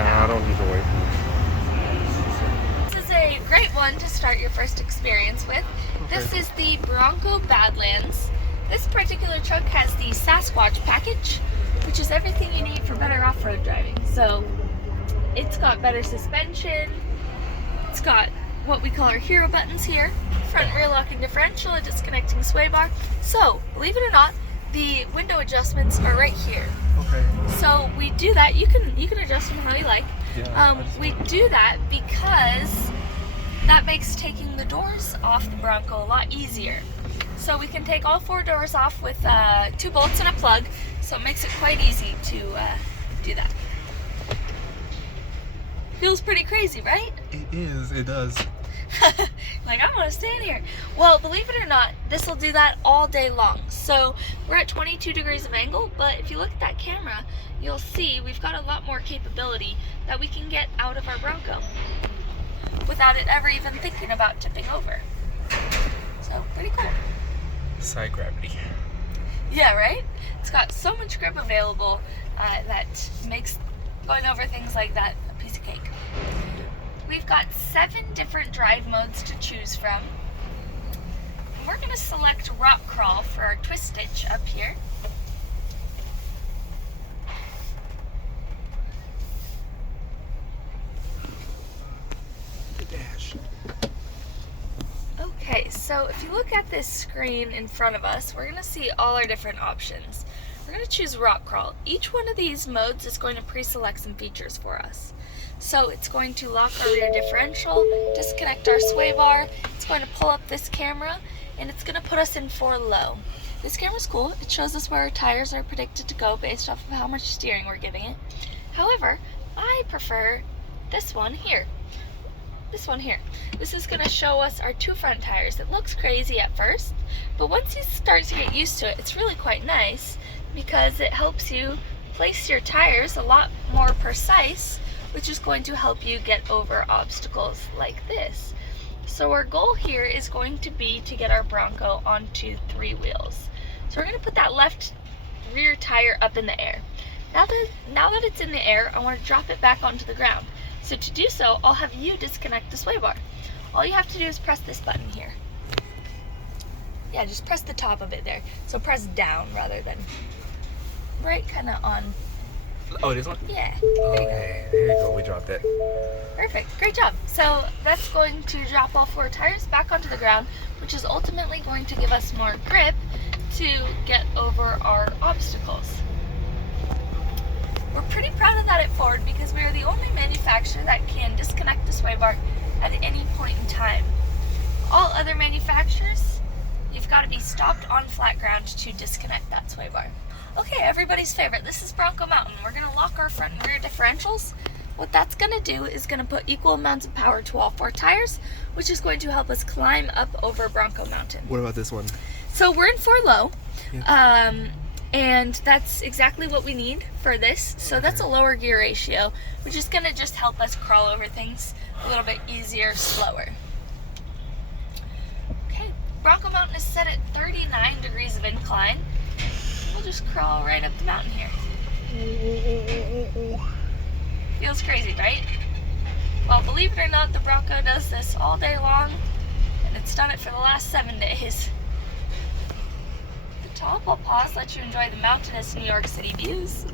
Nah, I don't need to wait. This is a great one to start your first experience with. Okay. This is the Bronco Badlands. This particular truck has the Sasquatch package, which is everything you need for better off-road driving. So it's got better suspension, it's got what we call our hero buttons here, front rear locking differential, a disconnecting sway bar. So, believe it or not, the window adjustments are right here. Okay. So we do that, you can adjust them how you like. Yeah, We do that because that makes taking the doors off the Bronco a lot easier. So we can take all 4 doors off with 2 bolts and a plug, so it makes it quite easy to do that. Feels pretty crazy, right? It is, it does. Like, I want to stand here. Well, believe it or not, this will do that all day long. So we're at 22 degrees of angle, but if you look at that camera, you'll see we've got a lot more capability that we can get out of our Bronco without it ever even thinking about tipping over. So, pretty cool. Side gravity. Yeah, right? It's got so much grip available that makes going over things like that a piece of cake. We've got 7 different drive modes to choose from. We're going to select rock crawl for our twist stitch up here. The dash. Okay, so if you look at this screen in front of us, we're going to see all our different options. We're going to choose rock crawl. Each one of these modes is going to pre-select some features for us. So it's going to lock our rear differential, disconnect our sway bar, it's going to pull up this camera, and it's going to put us in 4 low. This camera's cool. It shows us where our tires are predicted to go based off of how much steering we're giving it. However, I prefer this one here. This one here. This is going to show us our 2 front tires. It looks crazy at first, but once you start to get used to it, it's really quite nice because it helps you place your tires a lot more precise, which is going to help you get over obstacles like this. So our goal here is going to be to get our Bronco onto 3 wheels. So we're going to put that left rear tire up in the air. Now that it's in the air, I want to drop it back onto the ground. So to do so, I'll have you disconnect the sway bar. All you have to do is press this button here. Yeah, just press the top of it there. So press down rather than right kind of on. Oh, this one? Yeah. Okay, there you go. We dropped it. Perfect. Great job. So that's going to drop all 4 tires back onto the ground, which is ultimately going to give us more grip to get over our obstacles. We're pretty proud of that at Ford because we are the only manufacturer that can disconnect the sway bar at any point in time. All other manufacturers, you've got to be stopped on flat ground to disconnect that sway bar. Okay, everybody's favorite. This is Bronco Mountain. We're going to lock our front and rear differentials. What that's going to do is going to put equal amounts of power to all 4 tires, which is going to help us climb up over Bronco Mountain. What about this one? So we're in 4 low, Yeah. and that's exactly what we need for this. So that's a lower gear ratio, which is going to just help us crawl over things a little bit easier, slower. Okay, Bronco Mountain is set at 39 degrees of incline. We'll just crawl right up the mountain here. Feels crazy, right? Well, believe it or not, the Bronco does this all day long, and it's done it for the last 7 days. At the top, I'll pause, let you enjoy the mountainous New York City views.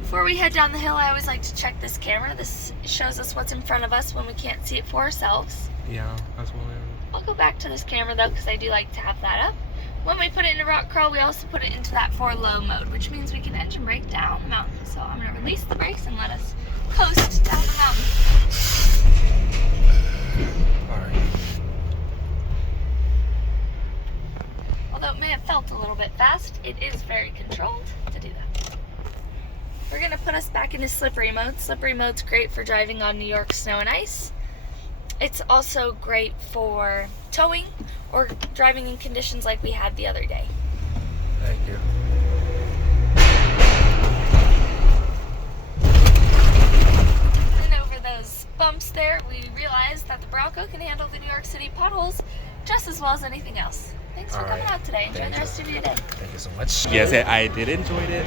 Before we head down the hill, I always like to check this camera. This shows us what's in front of us when we can't see it for ourselves. Yeah, that's one. I'll go back to this camera though, because I do like to have that up. When we put it into rock crawl, we also put it into that 4 low mode, which means we can engine brake down the mountain. So I'm going to release the brakes and let us coast down the mountain. Alright. Although it may have felt a little bit fast, it is very controlled to do that. We're going to put us back into slippery mode. Slippery mode's great for driving on New York snow and ice. It's also great for towing or driving in conditions like we had the other day. Thank you. And over those bumps there, we realized that the Bronco can handle the New York City potholes just as well as anything else. Thanks for coming out today. Enjoy the rest of your day. Thank you so much. Yes, I did enjoy it.